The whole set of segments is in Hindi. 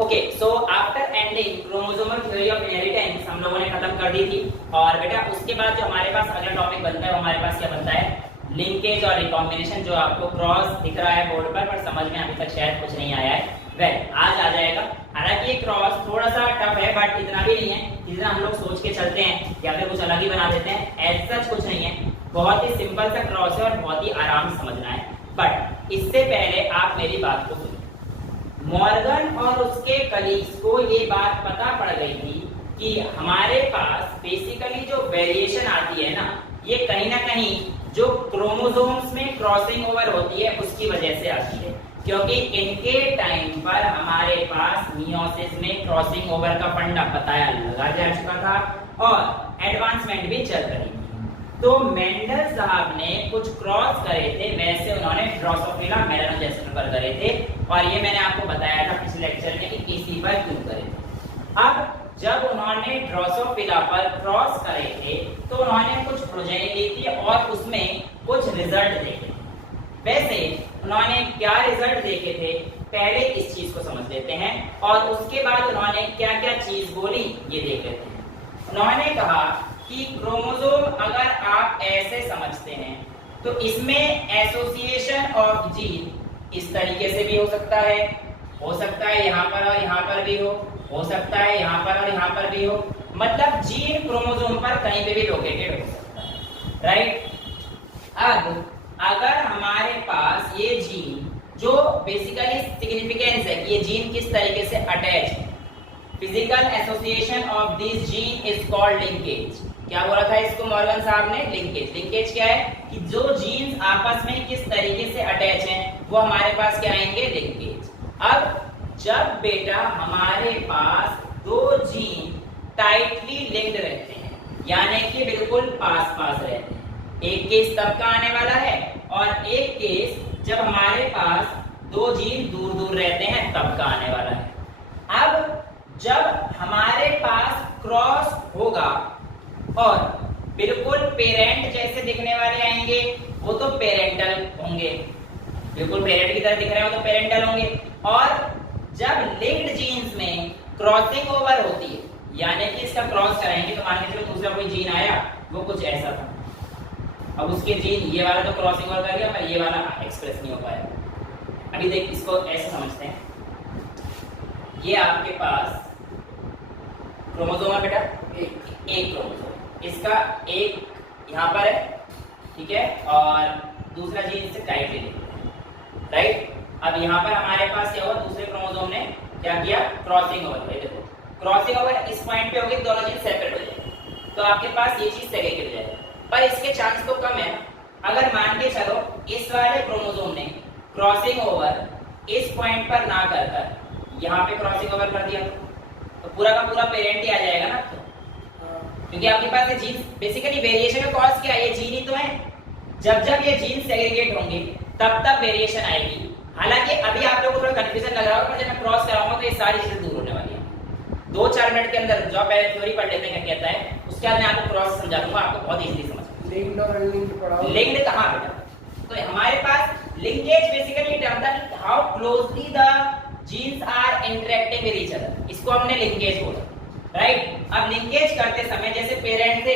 Okay, so after ending chromosomal theory of inheritance हम लोगों ने खत्म कर दी थी। और बेटा उसके बाद जो हमारे पास अगला टॉपिक बनता है वो हमारे पास क्या बनता है, लिंकेज और रिकॉम्बिनेशन। जो आपको क्रॉस दिख रहा है बोर्ड पर समझ में अभी तक शायद कुछ नहीं आया है, वह आज आ जाएगा। हालांकि ये क्रॉस थोड़ा सा टफ है बट इतना भी नहीं है जितना हम लोग सोच के चलते हैं या फिर कुछ अलग ही बना देते हैं। एज सच कुछ नहीं है, बहुत ही सिंपल सा क्रॉस है और बहुत ही आराम से समझना है। बट इससे पहले आप मेरी बात को सुनिए। मॉर्गन और उसके कलीग्स को ये बात पता पड़ गई थी कि हमारे पास बेसिकली जो वेरिएशन आती है ना, ये कहीं ना कहीं जो क्रोमोसोम्स में क्रॉसिंग ओवर होती है उसकी वजह से आती है। क्योंकि इनके टाइम पर हमारे पास मियोसिस में क्रॉसिंग ओवर का फंडा पता लगा जा चुका था और एडवांसमेंट भी चल रही थी। तो मेंडल साहब ने कुछ क्रॉस करे थे, वैसे उन्होंने ड्रोसोफिला मेलानोजेस्टर पर करे थे और ये मैंने आपको बताया था पिछले लेक्चर में कि इसी पर क्यों करे थे। अब जब उन्होंने ड्रोसोफिला पर क्रॉस करे थे तो उन्होंने कुछ प्रोजेनी ली थी और उसमें कुछ रिजल्ट देखे। वैसे उन्होंने क्या रिजल्ट देखे थे, पहले इस चीज को समझ लेते हैं और उसके बाद उन्होंने क्या क्या चीज बोली ये देख लेते हैं। उन्होंने कहा कि क्रोमोसोम अगर आप ऐसे समझते हैं तो इसमें एसोसिएशन ऑफ जीन इस तरीके से भी हो सकता है यहाँ पर और यहाँ पर भी हो सकता है यहाँ पर और यहाँ पर भी हो। मतलब जीन क्रोमोसोम पर कहीं पे भी लोकेटेड हो सकता है, राइट। अब अगर हमारे पास ये जीन जो बेसिकली सिग्निफिकेंस है कि ये जीन किस तरीके से अटैच है, physical association of this gene is called linkage. क्या बोला था इसको मॉर्गन साहब ने, लिंकेज। लिंकेज क्या है कि जो जीन्स आपस में किस तरीके से अटैच हैं वो हमारे पास क्या आएंगे, लिंकेज। अब जब बेटा हमारे पास दो जीन टाइटली लिंक्ड रहते हैं यानी कि बिल्कुल पास पास रहते हैं, एक केस तब का आने वाला है और एक केस जब हमारे पास दो जीन दूर दूर रहते हैं तब का आने वाला है। अब जब हमारे पास क्रॉस होगा और बिल्कुल पेरेंट जैसे दिखने वाले आएंगे वो तो पेरेंटल होंगे, बिल्कुल पेरेंट की तरह दिख रहे हो तो पेरेंटल होंगे। और जब लिंक्ड जीन्स में क्रॉसिंग ओवर होती है यानी कि इसका क्रॉस कराएंगे तो मान के चलो दूसरा कोई जीन आया वो कुछ ऐसा था, अब उसके जीन ये वाला तो क्रॉसिंग ओवर कर गया पर ये वाला एक्सप्रेस नहीं हो पाया। अभी देख इसको ऐसे समझते हैं, ये आपके पास क्रोमोसोम है बेटा, एक क्रोमोसोम, इसका एक यहाँ पर है, ठीक है, और दूसरा जीन इससे टाइटली लिंक्ड है, राइट। अब यहाँ पर हमारे पास क्या हुआ, दूसरे क्रोमोसोम ने क्या किया, क्रॉसिंग ओवर। देखो क्रॉसिंग ओवर इस पॉइंट पे होगी, दोनों जीन सेपरेट हो जाएंगे तो आपके पास ये चीज सेग्रीगेट हो जाएगा, पर इसके चांस तो कम है। अगर मान के चलो इस वाले क्रोमोसोम ने क्रॉसिंग ओवर इस पॉइंट पर ना कर यहाँ पे क्रॉसिंग ओवर कर दिया तो पूरा का पूरा पेरेंट ही आ जाएगा ना, क्योंकि आपके पास ये जीन बेसिकली वेरिएशन का कॉज क्या है, ये जीन ही तो है। जब जब ये जीन सेग्रीगेट होंगे तब तब वेरिएशन आएगी। हालांकि अभी आप लोगों को थोड़ा कंफ्यूजन लग रहा होगा, पर जब मैं क्रॉस कराऊंगा तो ये सारी चीजें दूर होने वाली है। 2-4 मिनट के अंदर जो पहले थ्योरी पढ़ लेते हैं क्या कहता है, उसके बाद मैं आपको क्रॉस समझा दूंगा, आपको बहुत इजीली समझ में। लिंक्ड और अनलिंक्ड पढ़ाओ। लिंक्ड कहां बेटा, तो हमारे पास लिंकेज बेसिकली इट होता है how closely the genes are interacting with each other, इसको हमने लिंकेज बोला, राइट। अब लिंकेज करते समय जैसे पेरेंट थे,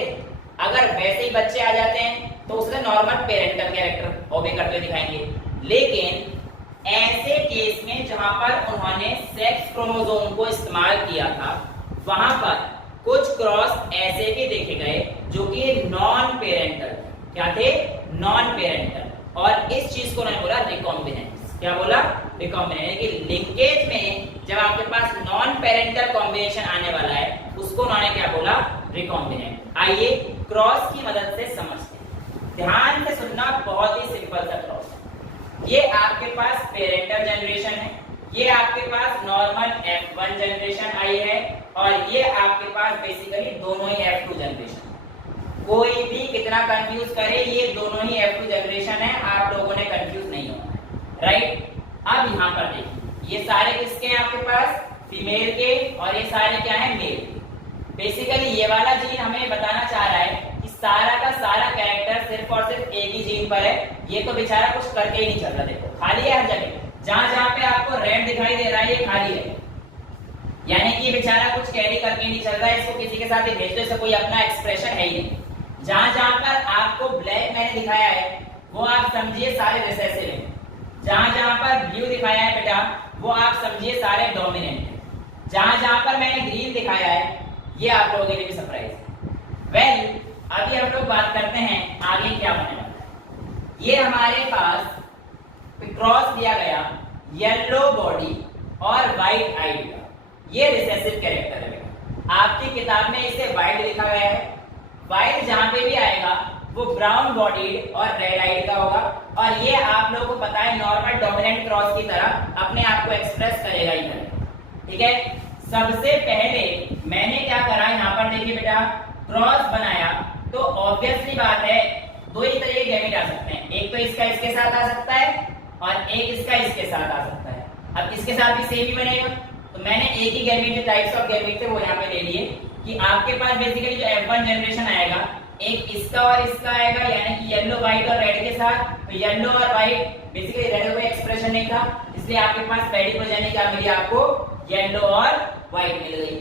अगर वैसे ही बच्चे आ जाते हैं तो उसमें नॉर्मल पेरेंटल कैरेक्टर ओबे करते हुए दिखाएंगे। लेकिन ऐसे केस में जहां पर उन्होंने सेक्स क्रोमोसोम को इस्तेमाल किया था वहां पर कुछ क्रॉस ऐसे भी देखे गए जो कि नॉन पेरेंटल, क्या थे, नॉन पेरेंटल। और इस चीज को उन्होंने बोला रिकॉम्बिनेंस। क्या बोला, रिकॉम्बिनेंस। कि लिंकेज में जब आपके पास नॉन पेरेंटल कॉम्बिनेशन आने वाला है उसको उन्होंने क्या बोला, रिकॉम्बिनेंट। आइए क्रॉस की मदद से समझते हैं, ध्यान से सुनना, बहुत ही सिंपल सा क्रॉस है। ये आपके पास पेरेंटल जनरेशन है, ये आपके पास नॉर्मल F1 जनरेशन आई है और ये आपके पास बेसिकली दोनों ही F2 जनरेशन। कोई भी कितना कंफ्यूज करे, ये दोनों ही F2 जनरेशन है, आप लोगों ने कंफ्यूज नहीं होना, राइट। अब यहाँ पर देखिए ये सारे किसके हैं आपके पास, फीमेल के, और ये सारे क्या है, मेल के। बेसिकली ये वाला जीन हमें बताना चाह रहा है कि सारा का सारा कैरेक्टर सिर्फ और सिर्फ एक ही जीन पर है, ये तो बेचारा कुछ करके ही नहीं चल रहा। देखो खाली है हर जगह, जहां जहां पे आपको रेड दिखाई दे रहा है ये खाली है, यानी कि बेचारा कुछ कैरी करके नहीं चल रहा है, इसको किसी के साथ ही भेज दो, इसका कोई अपना एक्सप्रेशन है ही नहीं। जहां जहां पर आपको ब्लैक मैंने दिखाया है वो आप समझिए सारे रिसेसिव हैं, जहां जहां पर ब्लू दिखाया है बेटा वो आप समझिए सारे डोमिनेंट हैं, जहां जहां पर मैंने ग्रीन दिखाया है ये आप लोगों के लिए भी सरप्राइज है। वेल अभी हम लोग बात करते हैं आगे क्या होने वाला है। ये हमारे पास क्रॉस दिया गया येलो बॉडी और व्हाइट आईड का, ये रिसेसिव कैरेक्टर है बेटा। आपकी किताब में इसे व्हाइट लिखा गया है, व्हाइट जहां पे भी आएगा वो ब्राउन बॉडीड और रेड आईड का होगा, और ये आप लोगों को पता है नॉर्मल डोमिनेंट क्रॉस की तरह अपने आप को एक्सप्रेस करेगा ही करेगा, ठीक है। सबसे पहले मैंने क्या करा, यहाँ पर देखिए बेटा क्रॉस बनाया तो ऑब्वियसली बात है दो ही तरीके के गैमेट आ सकते हैं, एक तो इसका इसके साथ आ सकता है और एक इसका इसके साथ आ सकता है। अब इसके साथ भी सेम ही बनेगा, तो मैंने एक ही गैमेट जो टाइप्स ऑफ गैमेट थे वो यहाँ पे ले लिए कि आपके पास बेसिकली जो F1 जनरेशन आएगा एक इसका और इसका आएगा, यानी कि येलो व्हाइट और रेड के साथ। तो येलो और व्हाइट बेसिकली रेड कोई एक्सप्रेशन नहीं था, इसलिए आपके पास पहली प्रोजेनी क्या मिली आपको, येलो और व्हाइट मिल गई,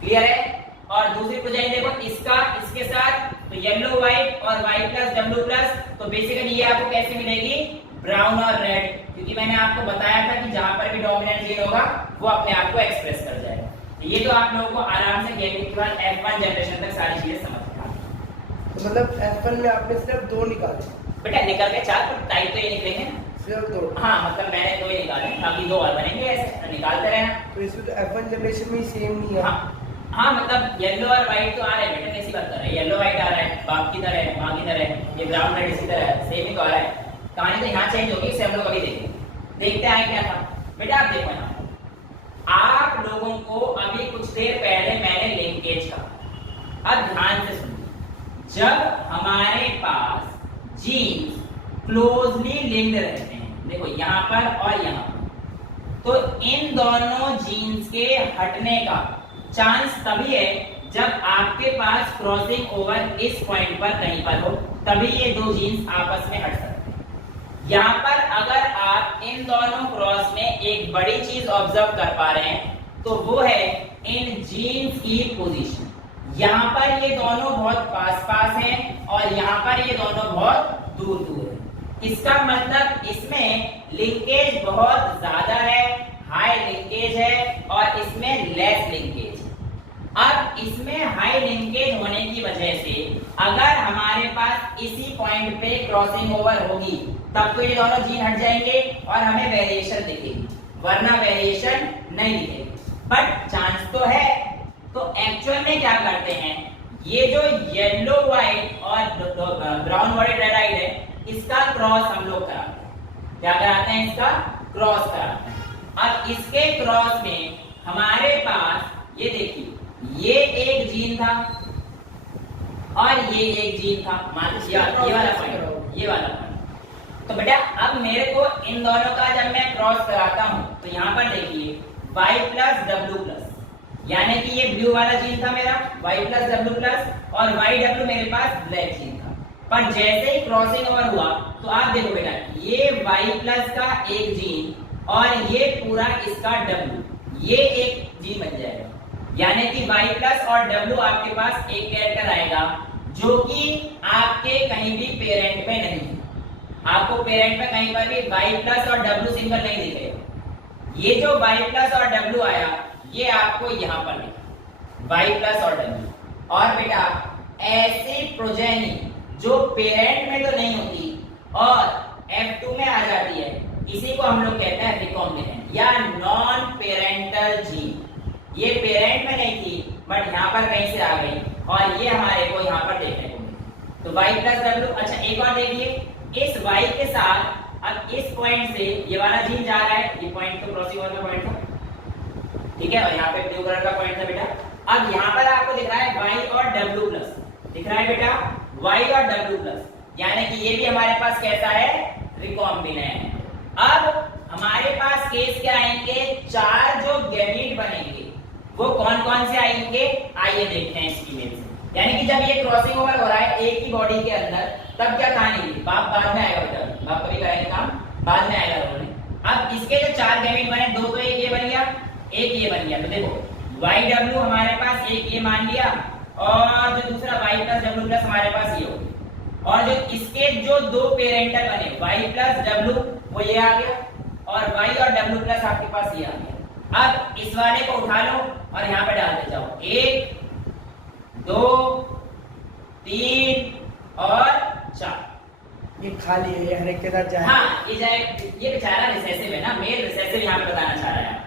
क्लियर है। और दूसरी प्रोजेनी देखो इसका इसके साथ, तो येलो व्हाइट और व्हाइट प्लस डब्ल्यू प्लस, तो बेसिकली ये आपको कैसे मिलेगी, ब्राउन और रेड, क्योंकि मैंने आपको बताया था कि जहां पर भी डोमिनेंट जीन होगा वो अपने आप को एक्सप्रेस कर जाएगा। ये तो आप लोगों को आराम से गैमेट के बाद F1 जनरेशन तक सारी चीजें समझ में आ गई। तो मतलब F1 में आपने सिर्फ दो निकाले बेटा, निकल के चार, पर टाइप तो ये निकलेंगे ना, सिर्फ दो। हाँ मतलब मैंने दो ही निकाले, बाकी दो और बनेंगे, ऐसे निकालते रहना। तो इसमें तो F1 जनरेशन में सेम नहीं है। हाँ मतलब येलो और व्हाइट तो आ रहे हैं बेटा, कैसी बात कर रहे हैं, येलो व्हाइट आ रहा है, बाप की तरह है, माँ की तरह है, ये ब्राउन रेड इसी तरह है, सेम ही तो आ रहा है। कहानी तो यहाँ चेंज होगी, इसे हम लोग अभी देखेंगे। देखते हैं क्या था बेटा, आप देखो यहाँ आप लोगों को अभी कुछ देर पहले मैंने लिंकेज कहा, अब ध्यान से सुनिए। जब हमारे पास जीन्स क्लोजली लिंक्ड रहते हैं, देखो यहाँ पर और यहाँ पर, तो इन दोनों जीन्स के हटने का चांस तभी है जब आपके पास क्रॉसिंग ओवर इस पॉइंट पर कहीं पर हो, तभी ये दो जीन्स आपस में हट सकते हैं। यहाँ पर अगर आप इन दोनों क्रॉस में एक बड़ी चीज ऑब्जर्व कर पा रहे हैं तो वो है इन जीन्स की पोजीशन। यहाँ पर ये दोनों बहुत पास पास हैं और यहाँ पर ये दोनों बहुत दूर दूर हैं। इसका मतलब इसमें लिंकेज बहुत ज्यादा है, हाई लिंकेज है, और इसमें लेस लिंकेज है। अब इसमें हाई लिंकेज होने की वजह से अगर हमारे पास इसी पॉइंट पे क्रॉसिंग ओवर होगी तब तो ये दोनों जीन हट जाएंगे और हमें वेरिएशन दिखेगी, वरना वेरिएशन नहीं दिखेगी, बट चांस तो है। तो एक्चुअल में क्या करते हैं, ये जो येलो व्हाइट और ब्राउन व्हाइट रेड आइड है इसका क्रॉस हम लोग कराते हैं। क्या कराते हैं, इसका क्रॉस कराते हैं। अब इसके क्रॉस में हमारे पास ये देखिए ये एक जीन था और ये एक जीन था, मान लीजिए ये वाला पॉइंट, ये वाला पॉइंट। तो बेटा अब मेरे को इन दोनों का जब मैं क्रॉस कराता हूं तो यहाँ पर देखिए y प्लस डब्ल्यू प्लस, यानी कि ये ब्लू वाला जीन था मेरा y प्लस डब्ल्यू प्लस, और y डब्ल्यू मेरे पास ब्लैक जीन था। पर जैसे ही क्रॉसिंग ओवर हुआ तो आप देखो बेटा ये y प्लस का एक जीन और ये पूरा इसका w, ये एक जीन बन जाएगा, यानी कि y प्लस और w आपके पास एक कैरेक्टर आएगा जो कि आपके कहीं भी पेरेंट में नहीं है। आपको पेरेंट में कहीं पर भी y प्लस और w सिंबल नहीं दिखेगा। ये जो y प्लस और w आया ये आपको यहाँ पर दिखा y प्लस और w। और बेटा ऐसी प्रोजेनी जो पेरेंट में तो नहीं होती और F2 में आ जाती है, इसी को हम लोग कहते हैं रिकॉम्बिनेंट या नॉन पेरेंटल जीन। ये पेरेंट में नहीं थी बट यहाँ पर कहीं से आ गई और ये हमारे को यहाँ पर देखने को मिली। तो y प्लस डब्ल्यू। अच्छा एक बार देखिए, इस y के साथ अब इस पॉइंट से ये वाला जीन जा रहा है, ये पॉइंट तो क्रॉसिंग ओवर का पॉइंट था, ठीक है, और यहाँ पे ब्लू कलर का पॉइंट था बेटा। अब यहाँ पर आपको दिख रहा है y और w प्लस, दिख रहा है बेटा y और w प्लस, यानी कि ये भी हमारे पास कैसा है, रिकॉम्बिनेंट। अब हमारे पास केस क्या आएंगे, चार जो गैमीट बनेंगे वो कौन कौन से आएंगे, आइए देखते हैं इसकी इमेज से। यानी कि जब ये क्रॉसिंग ओवर हो रहा है एक ही बॉडी के अंदर तब क्या कहानी, बाप बाद में आएगा बेटा, बाप कभी करेंगे काम बाद में आएगा उन्होंने। अब इसके जो चार गैमीट बने, दो तो एक ये बन गया एक ये बन गया। तो देखो वाई डब्ल्यू हमारे पास एक ये मान लिया, और जो दूसरा वाई प्लस डब्ल्यू प्लस हमारे पास ये हो गया, और जो इसके जो दो पेरेंटल बने वाई प्लस डब्ल्यू वो ये आ गया, और वाई और डब्ल्यू प्लस आपके पास ये आ गया। अब इस वाले को उठा लो और यहाँ पे डालते जाओ, 1 2 3 और 4। ये खाली है, ये हर एक के साथ जाए। हाँ ये बेचारा रिसेसिव है ना, मेल रिसेसिव यहाँ पे बताना चाह रहा है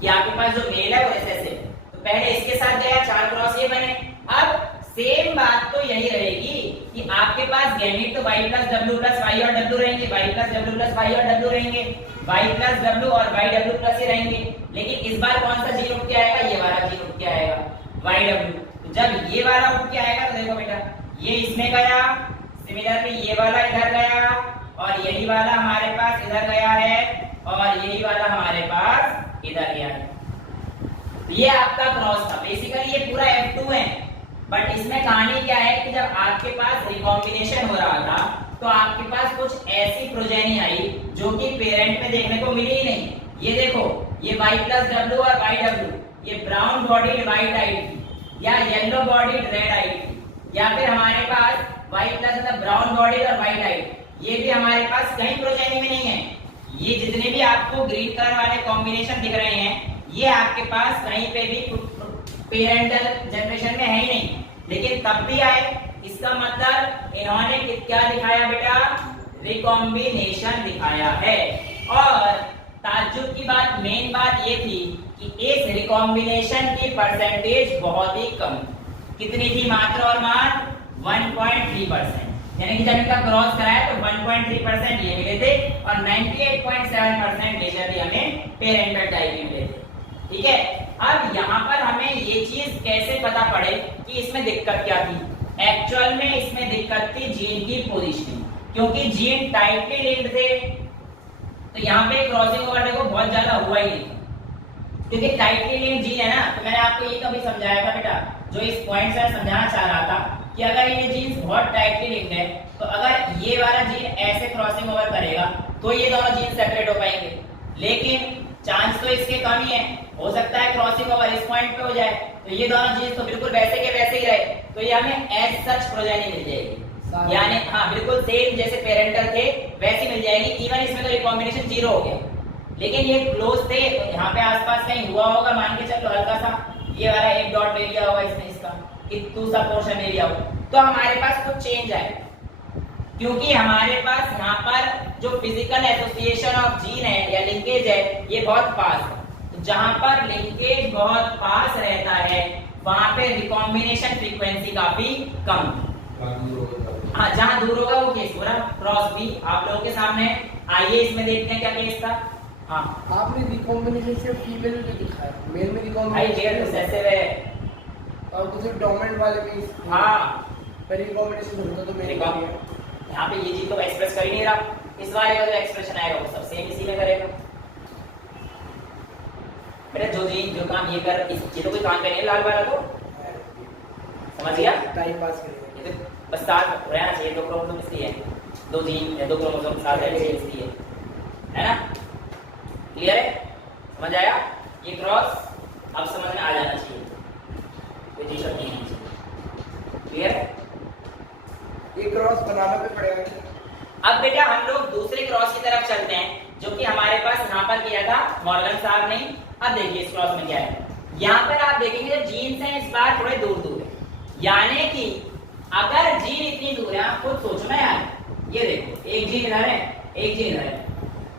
कि आपके पास जो मेल है वो रिसेसिव है। तो पहले इसके साथ गया 4 क्रॉस ये बने। अब सेम बात तो यही रहेगी कि आपके पास गैमेट तो y plus W plus Y और डब्ल्यू रहेंगे, y plus W plus Y और डब्ल्यू रहेंगे, y प्लस डब्ल्यू और y डब्ल्यू प्लस ही रहेंगे। लेकिन इस बार कौन सा जीन उठ के आएगा? ये वाला जीन उठ के आएगा y डब्ल्यू। तो जब ये वाला उठ के आएगा तो देखो बेटा ये इसमें गया, सिमिलरली ये वाला इधर गया, और यही वाला हमारे पास इधर गया है, और यही वाला हमारे पास इधर गया है। ये आपका क्रॉस था। बेसिकली ये पूरा F2 है, बट इसमें कहानी क्या है कि जब आपके पास रिकॉम्बिनेशन हो रहा था तो आपके पास कुछ ऐसी प्रोजेनी आई जो कि पेरेंट में देखने को मिली ही नहीं। ये देखो ये y प्लस डब्ल्यू और y डब्ल्यू, ये ब्राउन बॉडीड व्हाइट आई थी या येलो बॉडीड रेड आई थी, या फिर हमारे पास y प्लस मतलब ब्राउन बॉडीड और व्हाइट आई, ये भी हमारे पास कहीं प्रोजेनी में नहीं है। ये जितने भी आपको ग्रीन कलर वाले कॉम्बिनेशन दिख रहे हैं ये आपके पास कहीं पे भी पेरेंटल जनरेशन में है ही नहीं, लेकिन तब भी आए। इसका मतलब इन्होंने क्या दिखाया बेटा? रिकॉम्बिनेशन दिखाया है। और ताज्जुब की बात, मेन बात ये थी कि इस रिकॉम्बिनेशन की परसेंटेज बहुत ही कम। कितनी थी? मात्र और मात्र 1.3%। यानी कि जब इनका क्रॉस कराया तो 1.3% ये मिले थे और 98.7% मेजरली हमें पेरेंटल टाइप में मिले थे। ठीक है, अब यहाँ पर हमें ये चीज कैसे पता पड़े कि इसमें दिक्कत क्या थी? एक्चुअल में इसमें दिक्कत थी जीन की पोजीशनिंग, क्योंकि जीन टाइटली लिंक्ड थे। तो यहाँ पे क्रॉसिंग ओवर देखो बहुत ज्यादा हुआ ही नहीं, क्योंकि टाइटली लिंक्ड जीन है ना। तो मैंने आपको ये कभी समझाया था बेटा, जो इस पॉइंट से समझाना चाह रहा था कि अगर ये जीन्स बहुत टाइटली लिंक्ड है तो अगर ये वाला जीन ऐसे क्रॉसिंग ओवर करेगा तो ये दोनों जीन सेपरेट हो पाएंगे, लेकिन चांस तो इसके कम ही है। हो सकता है क्रॉसिंग ओवर इस पॉइंट पे हो जाए तो ये दोनों जीन्स तो बिल्कुल वैसे के वैसे ही रहे, तो ये हमें एज सच प्रोजेनी मिल जाएगी। यानी हाँ बिल्कुल सेम जैसे पेरेंटल थे वैसी मिल जाएगी। इवन इसमें तो रिकॉम्बिनेशन 0 हो गया, लेकिन ये क्लोज थे। यहाँ पे आसपास कहीं हुआ होगा, मान के चलो हल्का सा ये वाला एक डॉट ले लिया होगा इसने, इसका इतू सा पोर्शन ले लिया होगा, तो हमारे पास कुछ चेंज आए, क्योंकि हमारे पास यहाँ पर जो फिजिकल एसोसिएशन ऑफ जीन है या लिंकेज है ये बहुत पास है। तो जहां पर लिंकेज बहुत पास रहता है वहां पे रिकॉम्बिनेशन फ्रीक्वेंसी काफी कम। हाँ, जहां दूर होगा वो केस पूरा क्रॉस भी आप लोगों के सामने। आइए इसमें देखते हैं क्या केस था। हाँ, आपने रिकॉम्बिनेशन सिर्फ फीमेल में दिखाया, मेल में रिकॉम्बिनेशन रिसेसिव है और कुछ डोमिनेंट वाले में। हाँ, पर रिकॉम्बिनेशन होता तो मेल का है। यहाँ पे ये चीज तो एक्सप्रेस कर ही नहीं रहा, इस वाले का जो एक्सप्रेशन आएगा वो सब सेम इसी में करेगा। बेटा जो जीन जो काम ये कर, ये तो कोई काम करने लाल वाला तो समझ गया, टाइम पास करेगा। ये तो बस साथ रहना चाहिए, 2 क्रोमोसोम इसलिए है, 2 जीन या 2 क्रोमोसोम साथ रहने चाहिए इसलिए, है ना? क्लियर है? समझ आया? ये क्रॉस अब समझ में आ जाना चाहिए, कोई दिक्कत नहीं है। क्लियर है? ये क्रॉस बनाना भी पड़ेगा। अब बेटा हम लोग दूसरे क्रॉस की तरफ चलते हैं, जो कि हमारे पास यहाँ पर किया था मॉर्गन साहब ने। अब देखिए इस क्रॉस में क्या है। यहाँ पर आप देखेंगे जो जीन्स हैं इस बार थोड़े दूर दूर है, यानी कि अगर जीन इतनी दूर है, आप खुद सोचो ना यार, ये देखो एक जीन इधर है, एक जीन इधर है,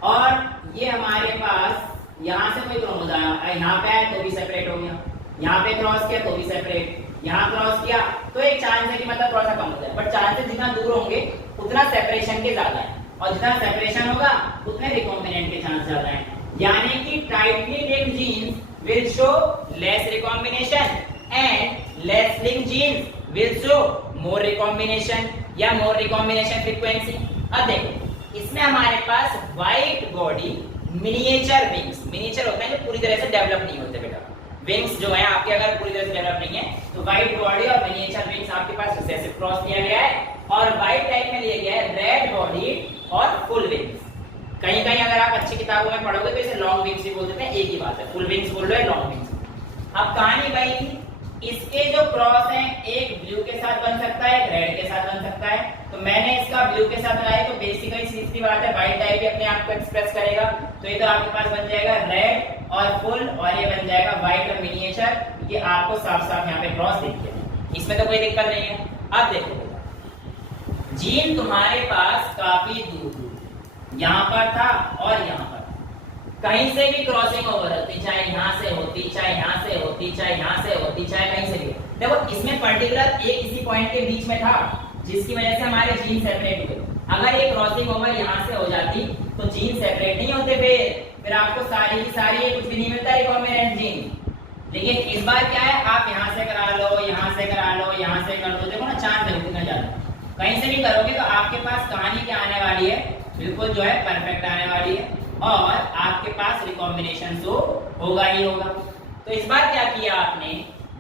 और ये हमारे पास यहाँ से कोई क्रोमोसोम यहाँ पे है तो भी सेपरेट हो गया, यहाँ पे क्रॉस किया तो भी सेपरेट, यहाँ क्रॉस किया तो एक चांस है कि मतलब थोड़ा सा कम हो जाए, बट चांसेस जितना दूर होंगे उतना सेपरेशन के ज्यादा है, और जितना सेपरेशन होगा उतने रिकॉम्बिनेंट के चांस ज्यादा हैं। यानी कि tightly linked genes will show less recombination and less linked genes will show more recombination या more recombination frequency। अब देखो इसमें हमारे पास white body miniature wings, miniature होते हैं जो पूरी तरह से डेवलप नहीं होते बेटा, विंग्स जो है आपके अगर पूरी तरह से डेवलप नहीं है तो व्हाइट बॉडी और मिनिएचर विंग्स आपके पास रिसेसिव क्रॉस लिया गया है, और व्हाइट टाइप में लिया गया है रेड बॉडी और फुल विंग्स। कहीं कहीं अगर आप अच्छी किताबों में पढ़ोगे तो इसे लॉन्ग विंग्स भी बोल देते हैं, एक ही बात है, फुल विंग्स बोल रहे हैं, लॉन्ग विंग्स। अब कहानी भाई थी, इसके जो क्रॉस हैं एक ब्लू के साथ बन सकता है, एक रेड के साथ बन सकता है। तो मैंने इसका ब्लू के साथ बनाया, तो बेसिकली सीधी बात है, व्हाइट टाइप भी अपने आप को एक्सप्रेस करेगा। तो ये तो आपके पास बन जाएगा रेड और फुल, और ये बन जाएगा व्हाइट और मिनिएचर। ये आपको साफ साफ यहाँ पे क्रॉस दिख गया, इसमें तो कोई दिक्कत नहीं है। अब देखो जीन तुम्हारे पास काफी दूर यहाँ पर था और यहाँ पर, कहीं से भी क्रॉसिंग ओवर होती, चाहे यहाँ से होती, चाहे यहाँ से होती, चाहे यहाँ से होती, चाहे कहीं से भी। देखो इसमें पर्टिकुलर एक इसी पॉइंट के बीच में था जिसकी वजह से हमारे जीन सेपरेट हुए। अगर ये क्रॉसिंग ओवर यहाँ से हो जाती तो जीन सेपरेट नहीं होते, फिर आपको सारी की सारी कुछ भी नहीं मिलता रिकॉम्बिनेंट जीन। लेकिन इस बार क्या है, आप यहाँ से करा लो, यहाँ से करा लो, यहाँ से कर दो, देखो ना चांद कितना ज्यादा। कहीं से भी करोगे तो आपके पास कहानी क्या आने वाली है, बिल्कुल जो है परफेक्ट आने वाली है, और आपके पास रिकॉम्बिनेशन तो होगा ही होगा। तो इस बार क्या किया आपने,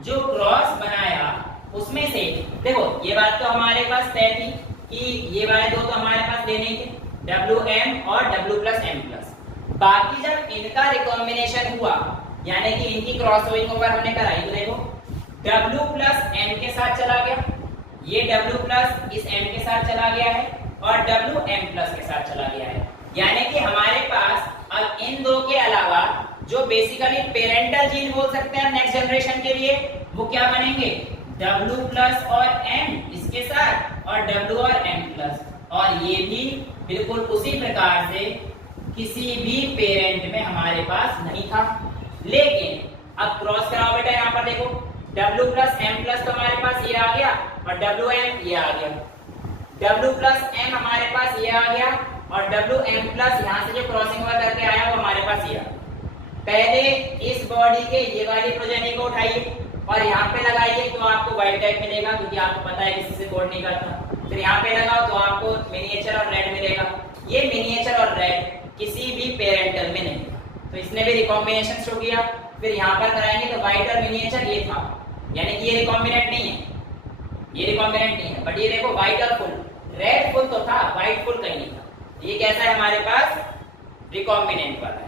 जो क्रॉस बनाया उसमें से देखो, ये बात तो हमारे पास तय थी कि ये वाले दो तो हमारे पास लेने ही थे, WM और W+M+। बाकी जब इनका रिकॉम्बिनेशन हुआ, यानी कि इनकी क्रॉस ओविंग ओवर हमने कराई, तो देखो W+M के साथ चला गया, ये W+ इस M के साथ चला गया है, और WM+ के साथ चला गया है। यानी कि हमारे पास अब इन दो के अलावा जो बेसिकली पेरेंटल जीन बोल सकते हैं नेक्स्ट जनरेशन के लिए, वो क्या बनेंगे, W+ और M इसके साथ, और W और M+। और ये भी बिल्कुल उसी प्रकार से किसी भी पेरेंट में हमारे पास नहीं था। लेकिन अब क्रॉस कराओ बेटा, यहाँ पर देखो W+M+ तो हमारे पास ये आ गया, और WM ये आ गया, W+M हमारे पास ये आ गया, और WM+ यहाँ से जो क्रॉसिंग ओवर करके आया वो हमारे पास ये। पहले इस बॉडी के ये वाली प्रोजेनी को उठाइए और यहाँ पे लगाइए, तो आपको वाइट टाइप मिलेगा, क्योंकि आपको पता है किसी से कोड नहीं करता। फिर यहाँ पे लगाओ तो आपको मिनिएचर और रेड मिलेगा। ये मिनिएचर और रेड किसी भी पेरेंटल में नहीं, तो इसने भी रिकॉम्बिनेशन शो किया। फिर यहाँ पर कराएंगे तो व्हाइट और मिनिएचर ये था, यानी कि ये रिकॉम्बिनेंट नहीं है, ये रिकॉम्बिनेंट नहीं है। बट ये देखो व्हाइट और फुल, रेड फुल तो था, व्हाइट फुल कहीं नहीं था। ये कैसा है हमारे पास, रिकॉम्बिनेंट वाला है।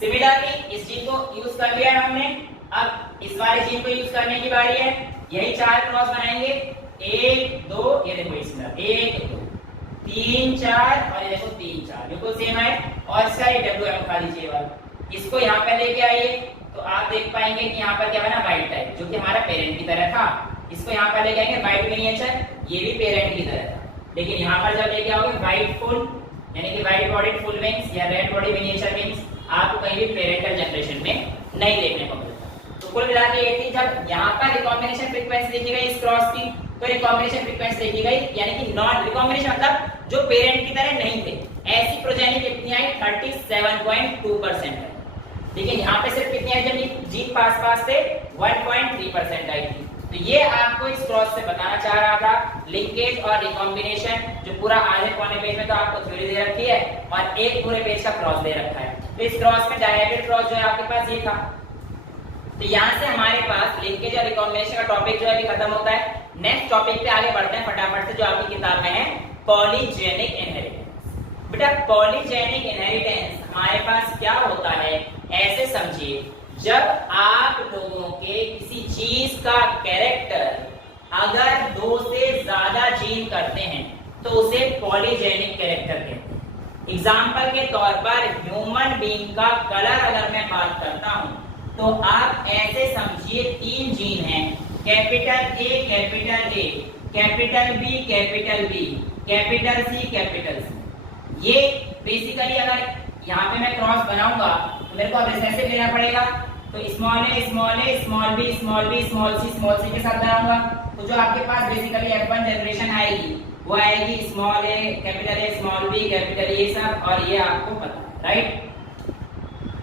सिमिलरली इस जीन को यूज कर लिया हमने, अब इस वाले जीन को यूज करने की बारी है। यही 4 क्रॉस बनाएंगे, 1 2, ये देखो इसमें 1 2 3 4, और ये देखो 3 4 बिल्कुल सेम है। और इसका ये WM उठा लीजिए वाला, इसको यहाँ पे लेके आइए तो आप देख पाएंगे कि यहाँ पर क्या बना, व्हाइट टाइप, जो कि हमारा पेरेंट की तरह था। इसको यहाँ पर लेके आएंगे व्हाइट मिनिएचर, ये भी पेरेंट की तरह था। लेकिन यहाँ पर जब लेके आओगे व्हाइट फुल, यानी कि व्हाइट बॉडी फुल विंग्स या रेड बॉडी मिनिएचर विंग्स, आपको कहीं भी पेरेंटल जनरेशन में नहीं देखने को मिलता। तो कुल मिला के ये थी, जब यहाँ पर रिकॉम्बिनेशन फ्रीक्वेंसी देखी गई इस क्रॉस की, तो रिकॉम्बिनेशन फ्रीक्वेंसी देखी गई, यानी कि नॉन रिकॉम्बिनेशन मतलब जो पेरेंट की तरह नहीं थे, ऐसी प्रोजेनी कितनी आई, 37.2% है। लेकिन यहाँ पे सिर्फ कितनी आई, जब जीन पास पास थे 1.3% आई थी। तो ये आपको इस क्रॉस से बताना चाह रहा था, लिंकेज और रिकॉम्बिनेशन, जो पूरा आधे पौने पेज में तो आपको थ्योरी दे रखी है, और एक पूरे पेज का क्रॉस दे रखा है। तो इस क्रॉस में डायरेक्टेड क्रॉस जो है आपके पास ये था। तो यहाँ से हमारे पास लिंकेज और रिकॉम्बिनेशन का टॉपिक जो है अभी खत्म होता है। नेक्स्ट टॉपिक पे आगे बढ़ते हैं फटाफट से, जो आपकी किताब में है, पॉलीजेनिक इनहेरिटेंस। बेटा पॉलीजेनिक इनहेरिटेंस हमारे पास क्या होता है, ऐसे समझिए, जब आप लोगों के किसी चीज का कैरेक्टर अगर 2 से ज्यादा जीन करते हैं तो उसे पॉलीजेनिक कैरेक्टर कहते हैं। एग्जाम्पल के तौर पर ह्यूमन बीइंग का कलर अगर मैं बात करता हूं, तो आप ऐसे समझिए 3 जीन हैं, capital A, capital A, capital B, capital B, capital C, capital C। ये बेसिकली अगर यहाँ पे मैं क्रॉस बनाऊंगा तो मेरे को अब रिसेसिव लेना पड़ेगा, तो small a, small a, small b, small b, small c के साथ बनाऊंगा। तो जो आपके पास बेसिकली F1 जनरेशन आएगी वो आएगी small a, capital A, small b, capital A सब, और ये आपको पता है, राइट।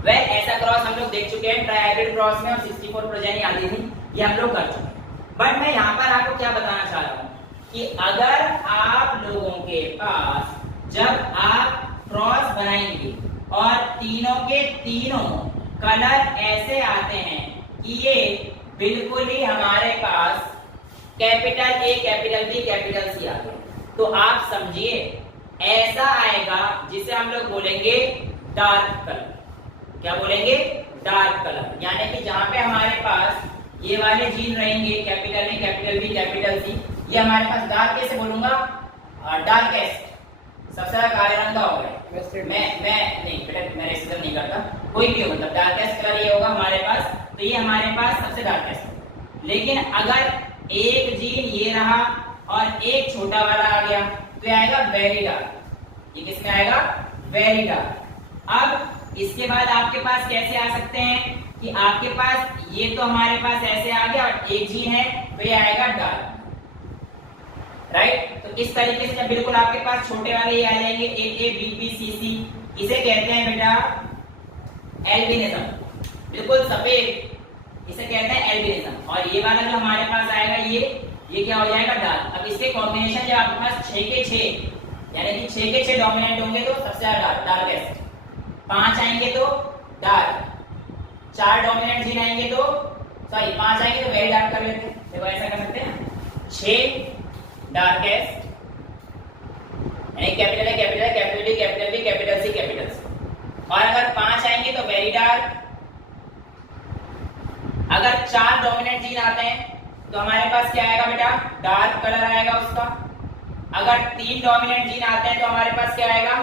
ऐसा क्रॉस हम लोग देख चुके हैं ट्राइहाइब्रिड क्रॉस में, और 64 प्रोजेनी आती थी, ये हम लोग कर चुके हैं। बट मैं यहाँ पर आपको क्या बताना चाह रहा हूँ कि अगर आप लोगों के पास जब आप क्रॉस बनाएंगे और तीनों के तीनों कलर ऐसे आते हैं कि ये बिल्कुल ही हमारे पास capital A, capital B, capital C आ गए, तो आप समझिए ऐसा आएगा जिसे हम लोग बोलेंगे डार्क कलर। क्या बोलेंगे? Dark colour. यानी कि जहां पे हमारे पास ये वाले जीन रहेंगे, capital A, capital B, capital C, ये हमारे पास डार्क कैसे बोलूंगा? डार्केस्ट, सबसे ज्यादा काले रंग का होगा। मैं नहीं बेटा, मैं रेसिज्म नहीं करता, कोई भी हो, मतलब डार्केस्ट कलर ये होगा हमारे पास, तो ये हमारे पास सबसे डार्केस्ट। लेकिन अगर एक जीन ये रहा और एक छोटा वाला आ गया तो ये आएगा वेरी डार्क। ये किसमें आएगा? Very dark. अब इसके बाद आपके पास कैसे आ सकते हैं कि आपके पास ये तो हमारे पास ऐसे आ गया और एक जीन है तो ये आएगा डार्क, राइट। तो इस तरीके से जब बिल्कुल आपके पास छोटे वाले ये आ जाएंगे, ए ए बी बी सी सी, इसे कहते हैं बेटा एल्बिनिज्म, बिल्कुल सफेद, इसे कहते हैं एल्बिनिज्म। और ये वाला जो हमारे पास आएगा ये क्या हो जाएगा? डार्क। अब इसके कॉम्बिनेशन जब आपके पास 6 के 6 यानी कि 6 के 6 डोमिनेंट होंगे तो सबसे ज्यादा डार्केस्ट, 5 आएंगे तो डार्क, 4 डोमिनेंट जीन आएंगे तो 5 आएंगे तो वेरी डार्क कर लेते हैं। देखो ऐसा कर सकते हैं, 6 डार्केस्ट, यानी कैपिटल है, कैपिटल है, capital D, capital B, capital C, capital C. और अगर 5 आएंगे तो वेरी डार्क। अगर 4 डोमिनेंट जीन आते हैं तो हमारे पास क्या आएगा बेटा? डार्क कलर आएगा उसका। अगर 3 डोमिनेंट जीन आते हैं तो हमारे पास क्या आएगा?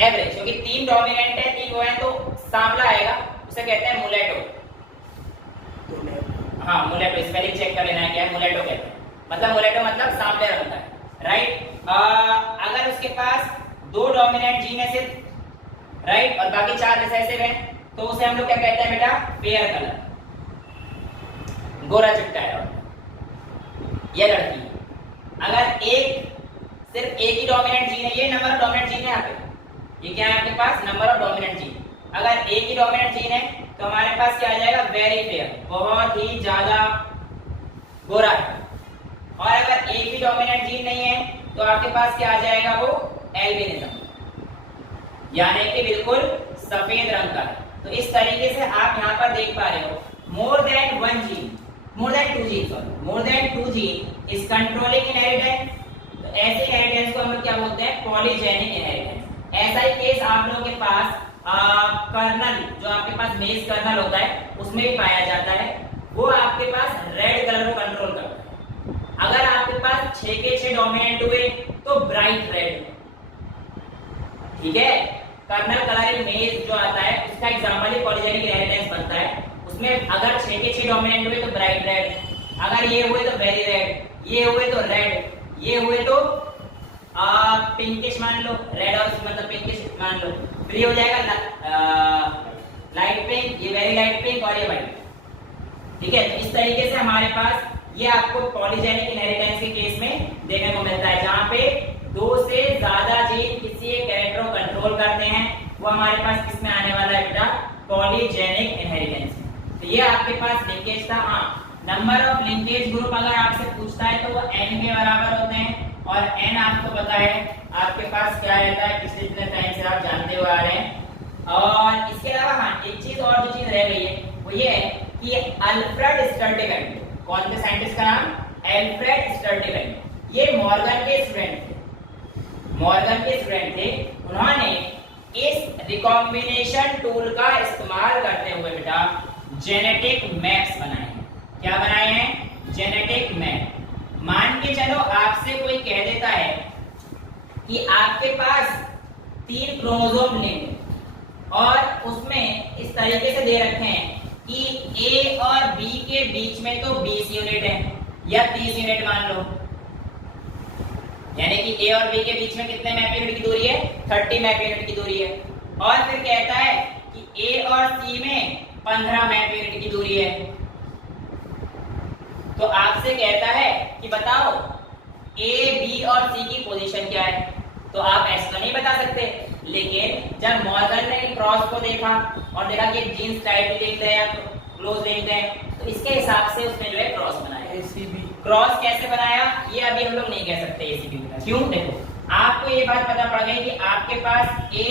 एवरेज, क्योंकि 3 डोमिनेंट है, 3 वो है तो सांवला आएगा, उसे कहते हैं मुलेटो। हाँ मुलेटो, स्पेलिंग चेक कर लेना है क्या है, मुलेटो कहते हैं, मतलब मुलेटो मतलब सांवले रंग का है, राइट। अगर उसके पास 2 डोमिनेंट जीन है सिर्फ, राइट, और बाकी 4 रिसेसिव है तो उसे हम लोग क्या कहते हैं बेटा? फेयर कलर, गोरा चिट्टा है ये लड़की। अगर सिर्फ एक ही डोमिनेंट जीन है, ये नंबर ऑफ डोमिनेंट जीन है यहाँ पे, ये क्या है आपके पास? Number of dominant gene. अगर एक ही डोमिनेंट जीन है तो हमारे पास क्या आ जाएगा? वेरी फेयर, बहुत ही ज्यादा गोरा है। और अगर एक भी डोमिनेंट जीन नहीं है तो आपके पास क्या आ जाएगा? वो एल्बिनिज्म, यानी कि बिल्कुल सफेद रंग का है। तो इस तरीके से आप यहाँ पर देख पा रहे हो, more than 1 gene, more than 2 gene, sorry, more than 2 gene is controlling inheritance. तो ऐसे इनहेरिटेंस को हम लोग क्या बोलते हैं? Polygenic inheritance. ऐसा ही केस आप लोगों के पास कर्नल, जो आपके पास मेज कर्नल होता है उसमें भी पाया जाता है, वो आपके पास रेड कलर को कंट्रोल करता है। अगर आपके पास 6 के 6 डोमिनेंट हुए तो ब्राइट रेड, ठीक है। कर्नल कलर इन मेज जो आता है उसका एग्जांपल ही पॉलीजेनिक इनहेरिटेंस बनता है। उसमें अगर 6 के 6 डोमिनेंट हुए तो ब्राइट रेड, अगर ये हुए तो वेरी रेड, ये हुए तो रेड, ये हुए तो पिंकिश मान लो, रेड और मतलब पिंकिश मान लो, फिर ये हो जाएगा लाइट पिंक, ये वेरी लाइट पिंक और ये व्हाइट, ठीक है। तो इस तरीके से हमारे पास ये आपको पॉलीजेनिक इनहेरिटेंस के केस में देखने को मिलता है, जहां पे 2 से ज्यादा जीन किसी एक कैरेक्टर को कंट्रोल करते हैं, वो हमारे पास किसमें आने वाला है बेटा? Polygenic inheritance. तो ये आपके पास लिंकेज था। हाँ, नंबर ऑफ लिंकेज ग्रुप अगर आपसे पूछता है तो वो n के बराबर होते हैं, और n आपको पता है आपके पास क्या रहता है, पिछले टाइम से आप जानते हुए आ रहे हैं। और इसके अलावा हाँ, एक चीज और जो चीज रह गई है वो ये है कि अल्फ्रेड स्टर्डिवैल्ड, कौन थे साइंटिस्ट का नाम? अल्फ्रेड स्टर्डिवैल्ड। ये मॉर्गन के स्टूडेंट थे, उन्होंने इस रिकॉम्बिनेशन टूल का इस्तेमाल करते हुए बेटा जेनेटिक मैप्स बनाए हैं। क्या बनाए हैं? Genetic map. मान के चलो आपसे कोई कह देता है कि आपके पास 3 क्रोमोसोम लिंक और उसमें इस तरीके से दे रखे हैं कि ए और बी के बीच में तो 20 यूनिट है या 30 यूनिट मान लो, यानी कि ए और बी के बीच में कितने मैप यूनिट की दूरी है? 30 मैप यूनिट की दूरी है। और फिर कहता है कि ए और सी में 15 मैप यूनिट की दूरी है। तो आपसे कहता है कि बताओ ए, बी और सी की पोजीशन क्या है, तो आप ऐसा नहीं बता सकते। लेकिन जब मॉर्गन ने क्रॉस को देखा और देखा कि जीन्स टाइटली लिंक्ड है या क्लोज लिंक्ड है, तो इसके हिसाब से उसने जो है क्रॉस बनाया। एसीबी क्रॉस कैसे बनाया ये अभी हम लोग नहीं कह सकते एसीबी का। क्यों? देखो आपको ये बात पता पड़ गई कि आपके पास ए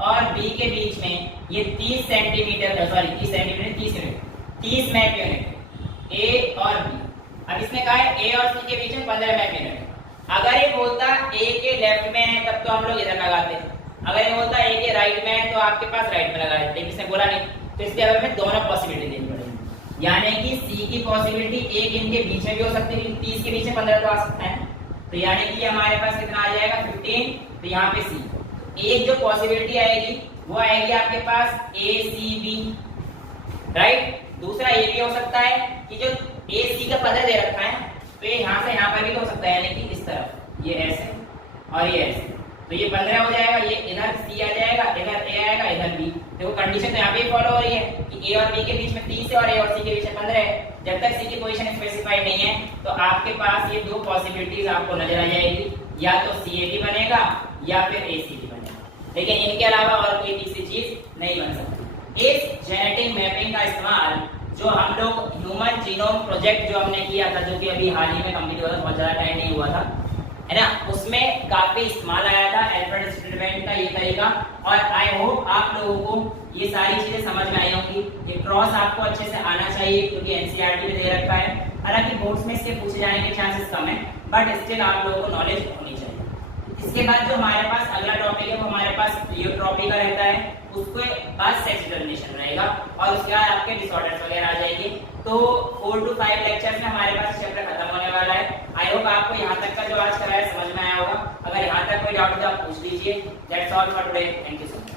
और बी के बीच में ये 30 centimetre, sorry 30 centimetre 30 unit, 30 map unit A और बी। अब इसने कहा है ए और सी के बीच में 15 मैप यूनिट, अगर ये बोलता ए के लेफ्ट में है तब तो हम लोग इधर लगाते, अगर ये बोलता ए के राइट में है तो आपके पास राइट में लगाते, लेकिन इसने बोला नहीं, तो इसके अगर हमें दोनों पॉसिबिलिटी देनी पड़ेगी, यानी कि सी की पॉसिबिलिटी एक इनके बीच में भी हो सकती है, 30 के बीच में 15 तो आ सकता है, तो यानी कि हमारे पास कितना आ जाएगा 15, तो यहाँ पे सी। एक जो पॉसिबिलिटी आएगी वो आएगी आपके पास ए सी बी, राइट। दूसरा ये भी हो सकता है कि जो ए सी का 15 दे रखा है तो ये यहाँ से यहाँ पर भी तो हो सकता है, यानी कि इस तरफ ये ऐसे और ये ऐसे, तो ये 15 हो जाएगा, ये इधर सी आ जाएगा, इधर ए आएगा, इधर बी। देखो कंडीशन तो यहाँ पे फॉलो हो रही है कि ए और बी के बीच में 30 है और ए और सी के बीच में 15 है। जब तक सी की पोजीशन स्पेसिफाइड नहीं है तो आपके पास ये दो पॉसिबिलिटीज आपको नजर आ जाएगी, या तो सी ए बी बनेगा या फिर ए सी बी बनेगा, लेकिन इनके अलावा और कोई तीसरी चीज नहीं बन सकती। इस जेनेटिक मैपिंग का इस्तेमाल जो हम लोग ह्यूमन जीनोम प्रोजेक्ट जो हमने किया था, जो कि अभी हाल ही में कंप्लीट हुआ था, बहुत ज्यादा टाइम नहीं हुआ था, है ना, उसमें काफी इस्तेमाल आया था अल्फ्रेड स्टेटमेंट का ये तरीका, और आई होप आप लोगों को ये सारी चीजें समझ में आई होंगी। ये क्रॉस आपको अच्छे से आना चाहिए क्योंकि एनसीईआरटी में दे रखा है, हालांकि बोर्ड्स में इसके पूछे जाने के चांसेस कम है, बट स्टिल आप लोगों को नॉलेज होनी चाहिए। इसके बाद जो हमारे पास अगला टॉपिक है वो हमारे पास प्लियोट्रॉपी का रहता है, उसके बाद सेक्स डिटरमिनेशन रहेगा, और उसके बाद आपके डिसऑर्डर्स वगैरह आ जाएंगे। तो 4 to 5 लेक्चर्स में हमारे पास चैप्टर खत्म होने वाला है। आई होप आपको यहाँ तक का जो आज कराया समझ में आया होगा। अगर यहाँ तक कोई डाउट हो तो आप पूछ लीजिए। That's all for today, thank you so much.